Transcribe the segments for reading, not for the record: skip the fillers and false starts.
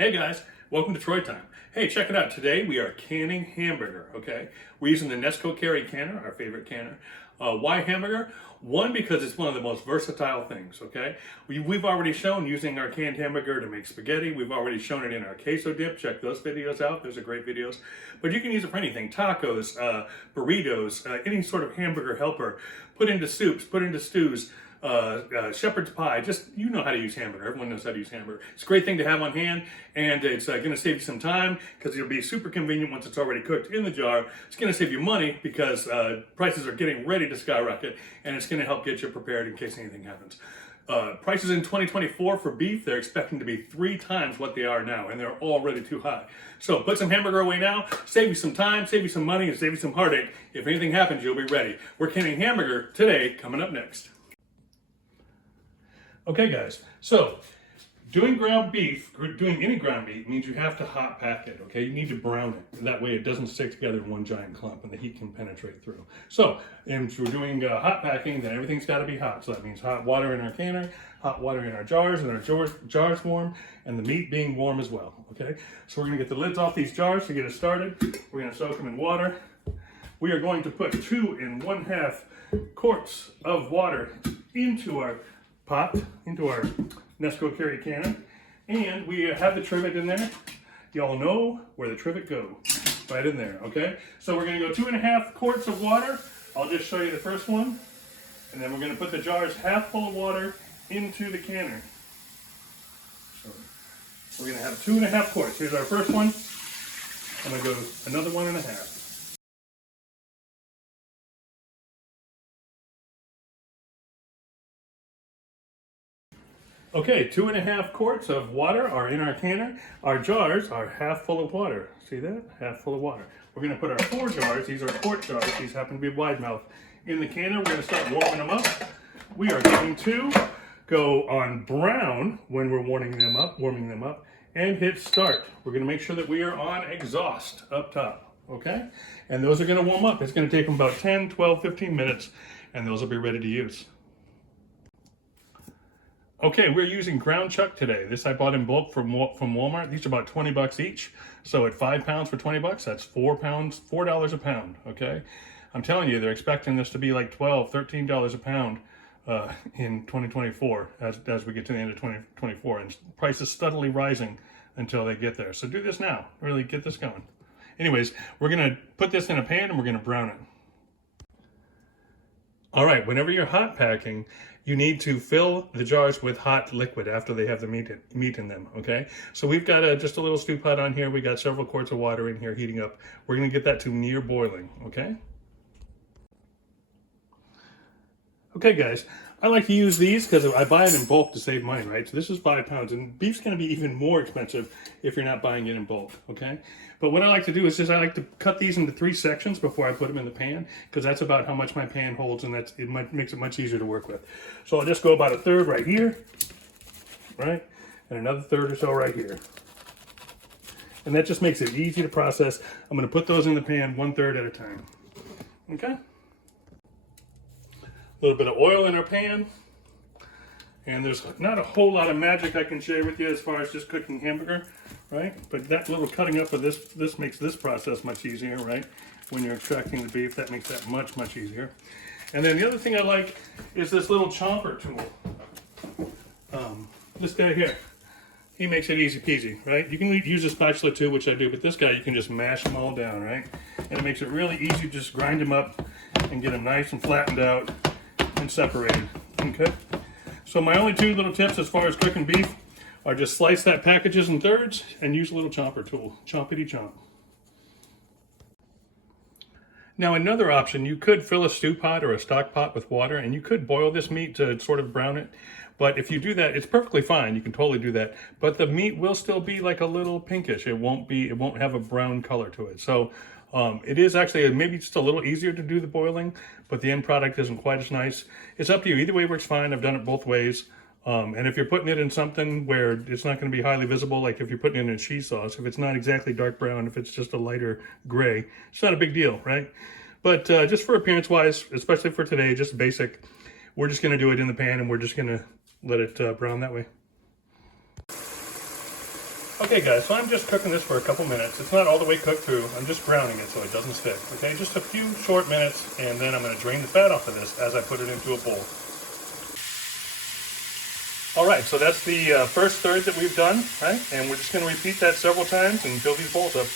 Hey guys, welcome to Troy Time. Hey, check it out. Today we are canning hamburger, okay? We're using the Nesco Carey Canner, our favorite canner. Why hamburger? One, because it's one of the most versatile things, okay? We've already shown using our canned hamburger to make spaghetti. We've already shown it in our queso dip. Check those videos out. Those are great videos. But you can use it for anything. Tacos, burritos, any sort of hamburger helper. Put into soups, put into stews. Shepherd's pie, just, you know how to use hamburger. Everyone knows how to use hamburger. It's a great thing to have on hand, and it's going to save you some time because it'll be super convenient once it's already cooked in the jar. It's going to save you money because prices are getting ready to skyrocket, and it's going to help get you prepared in case anything happens. Prices in 2024 for beef, they're expecting to be 3 times what they are now, and they're already too high. So put some hamburger away now, save you some time, save you some money, and save you some heartache. If anything happens, you'll be ready. We're canning hamburger today, coming up next. Okay guys, so doing ground beef, doing any ground meat means you have to hot pack it, okay? You need to brown it. That way it doesn't stick together in one giant clump and the heat can penetrate through. So, if we're doing hot packing, then everything's gotta be hot. So that means hot water in our canner, hot water in our jars, and our jars warm, and the meat being warm as well, okay? So we're gonna get the lids off these jars to get us started. We're gonna soak them in water. We are going to put 2 1/2 quarts of water into our pot, into our Nesco Carey Canner, and we have the trivet in there. Y'all know where the trivet go, right in there, okay? So we're gonna go 2 1/2 quarts of water. I'll just show you the first one, and then we're gonna put the jars half full of water into the canner. So we're gonna have 2 1/2 quarts. Here's our first one. I'm gonna go another 1 1/2. Okay, 2 1/2 quarts of water are in our canner. Our jars are half full of water. See that? Half full of water. We're going to put our 4 jars, these are quart jars, these happen to be wide mouth, in the canner. We're going to start warming them up. We are going to go on brown when we're warming them up, and hit start. We're going to make sure that we are on exhaust up top, okay? And those are going to warm up. It's going to take them about 10, 12, 15 minutes, and those will be ready to use. Okay, we're using ground chuck today. This I bought in bulk from Walmart. These are about 20 bucks each. So at 5 pounds for 20 bucks, that's $4 a pound, okay? I'm telling you, they're expecting this to be like $12, $13 a pound in 2024 as we get to the end of 2024. And price is steadily rising until they get there. So do this now, really get this going. Anyways, we're gonna put this in a pan and we're gonna brown it. All right, whenever you're hot packing, you need to fill the jars with hot liquid after they have the meat in them, okay? So we've got just a little stew pot on here. We got several quarts of water in here heating up. We're gonna get that to near boiling, okay? Okay guys, I like to use these because I buy it in bulk to save money, right? So this is 5 pounds, and beef's gonna be even more expensive if you're not buying it in bulk, okay? But what I like to do is just I like to cut these into 3 sections before I put them in the pan, because that's about how much my pan holds, and makes it much easier to work with. So I'll just go about 1/3 right here, right? And another 1/3 or so right here. And that just makes it easy to process. I'm gonna put those in the pan 1/3 at a time, okay? A little bit of oil in our pan. And there's not a whole lot of magic I can share with you as far as just cooking hamburger, right? But that little cutting up of this makes this process much easier, right? When you're extracting the beef, that makes that much, much easier. And then the other thing I like is this little chomper tool. This guy here, he makes it easy peasy, right? You can use a spatula too, which I do, but this guy, you can just mash them all down, right? And it makes it really easy to just grind them up and get them nice and flattened out and separated, okay? So my only 2 little tips as far as cooking beef are just slice that packages in 1/3 and use a little chomper tool. Chompity chomp. Now another option, you could fill a stew pot or a stock pot with water, and you could boil this meat to sort of brown it. But if you do that, it's perfectly fine. You can totally do that. But the meat will still be like a little pinkish. It won't have a brown color to it. So it is actually maybe just a little easier to do the boiling, but the end product isn't quite as nice. It's up to you. Either way works fine. I've done it both ways. And if you're putting it in something where it's not going to be highly visible, like if you're putting it in cheese sauce, if it's not exactly dark brown, if it's just a lighter gray, it's not a big deal, right? But just for appearance-wise, especially for today, just basic, we're just going to do it in the pan and we're just going to let it brown that way. Okay guys, so I'm just cooking this for a couple minutes. It's not all the way cooked through. I'm just browning it so it doesn't stick. Okay, just a few short minutes, and then I'm going to drain the fat off of this as I put it into a bowl. All right, so that's the first third that we've done, right? And we're just going to repeat that several times and fill these bowls up.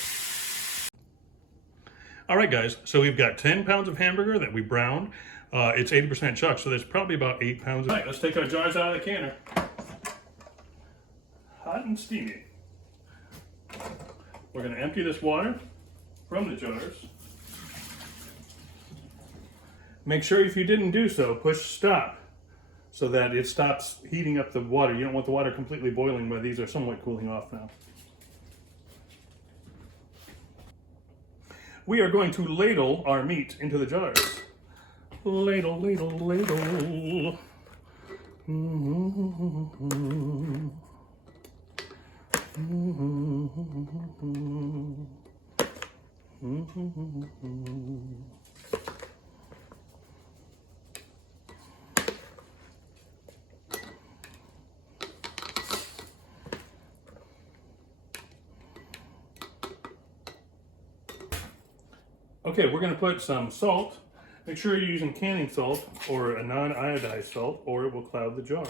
All right, guys, so we've got 10 pounds of hamburger that we browned. It's 80% chuck, so there's probably about 8 pounds. All right, let's take our jars out of the canner. Hot and steamy. We're going to empty this water from the jars. Make sure if you didn't do so, push stop so that it stops heating up the water. You don't want the water completely boiling, but these are somewhat cooling off now. We are going to ladle our meat into the jars. Ladle, ladle, ladle. Okay, we're going to put some salt. Make sure you're using canning salt or a non-iodized salt, or it will cloud the jar.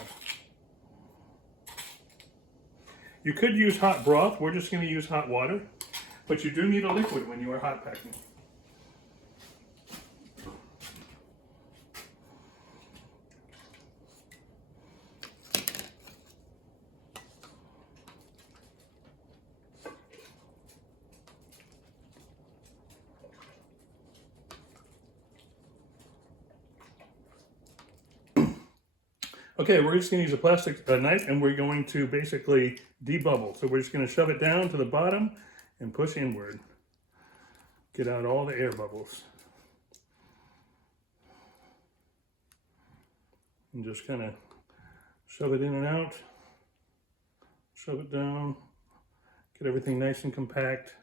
You could use hot broth. We're just going to use hot water, but you do need a liquid when you are hot packing. Okay, we're just going to use a plastic knife, and we're going to basically debubble. So we're just going to shove it down to the bottom and push inward. Get out all the air bubbles. And just kind of shove it in and out. Shove it down. Get everything nice and compact.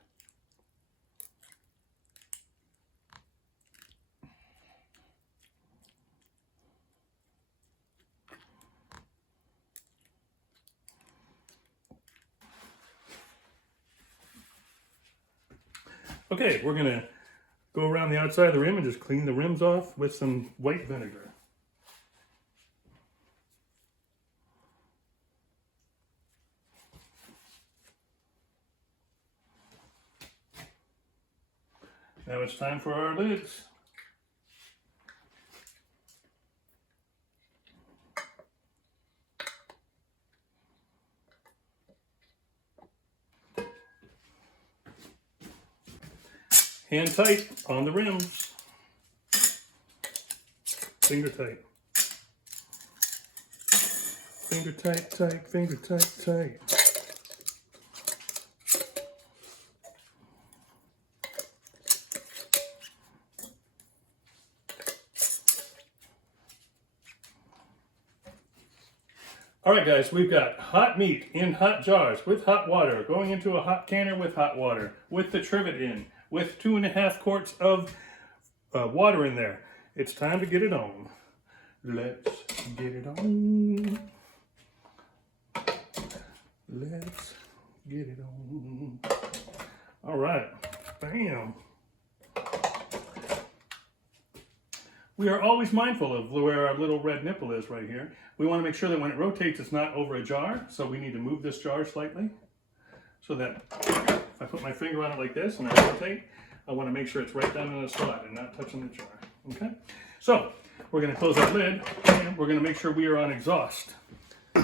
Okay, we're gonna go around the outside of the rim and just clean the rims off with some white vinegar. Now it's time for our lids. Hand tight on the rims. Finger tight. Finger tight, tight, finger tight, tight. All right, guys, we've got hot meat in hot jars with hot water, going into a hot canner with hot water, with the trivet in, with 2.5 quarts of water in there. It's time to get it on. Let's get it on. Let's get it on. All right, bam. We are always mindful of where our little red nipple is right here. We want to make sure that when it rotates, it's not over a jar. So we need to move this jar slightly so that if I put my finger on it like this and I rotate, I want to make sure it's right down in the slot and not touching the jar. Okay? So we're going to close our lid and we're going to make sure we are on exhaust.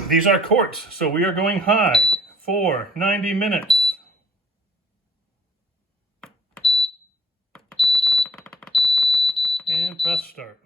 These are quarts, so we are going high for 90 minutes. And press start.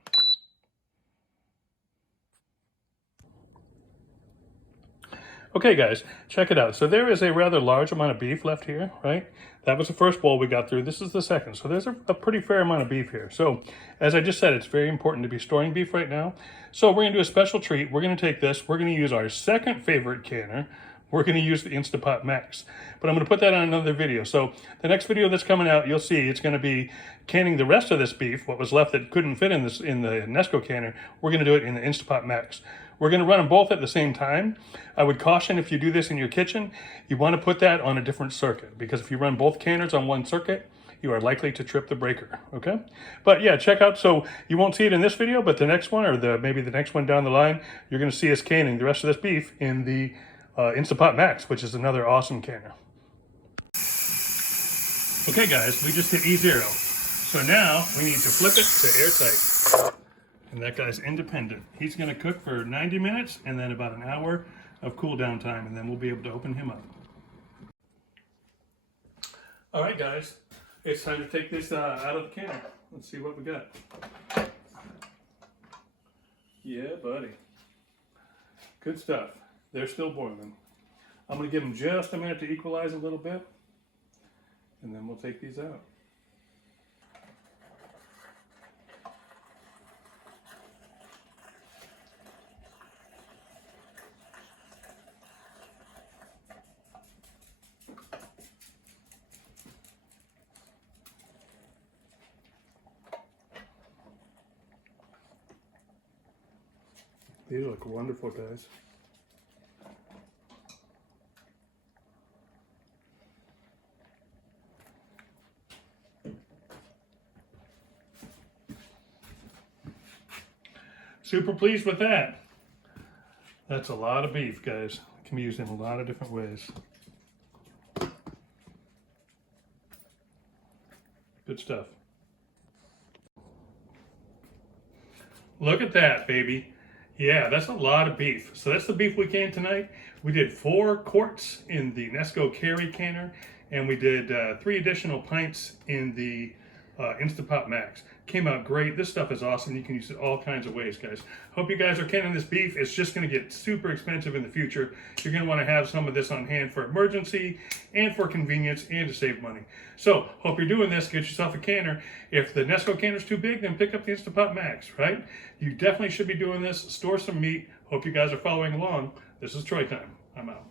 Okay guys, check it out. So there is a rather large amount of beef left here, right? That was the first bowl we got through. This is the second. So there's a pretty fair amount of beef here. So as I just said, it's very important to be storing beef right now. So we're gonna do a special treat. We're gonna take this, we're gonna use our second favorite canner. We're gonna use the Instapot Max. But I'm gonna put that on another video. So the next video that's coming out, you'll see it's gonna be canning the rest of this beef, what was left that couldn't fit in the Nesco canner. We're gonna do it in the Instapot Max. We're going to run them both at the same time. I would caution, if you do this in your kitchen, you want to put that on a different circuit, because if you run both canners on one circuit, you are likely to trip the breaker, okay? But yeah, check out, so you won't see it in this video, but the next one, or maybe the next one down the line, you're gonna see us canning the rest of this beef in the Instapot Max, which is another awesome canner. Okay guys, we just hit E0. So now we need to flip it to airtight. And that guy's independent. He's gonna cook for 90 minutes and then about an hour of cool down time, and then we'll be able to open him up. All right guys, it's time to take this out of the canner. Let's see what we got. Yeah, buddy. Good stuff. They're still boiling. I'm going to give them just a minute to equalize a little bit, and then we'll take these out. These look wonderful, guys. Super pleased with that. That's a lot of beef, guys. It can be used in a lot of different ways. Good stuff. Look at that, baby. Yeah, that's a lot of beef. So that's the beef we canned tonight. We did 4 quarts in the Nesco Carey Canner, and we did 3 additional pints in the Instapot Max. Came out great. This stuff is awesome. You can use it all kinds of ways, guys. Hope you guys are canning this beef. It's just going to get super expensive in the future. You're going to want to have some of this on hand for emergency and for convenience and to save money. So, hope you're doing this. Get yourself a canner. If the Nesco canner's too big, then pick up the Instapot Max, right? You definitely should be doing this. Store some meat. Hope you guys are following along. This is Troy Time. I'm out.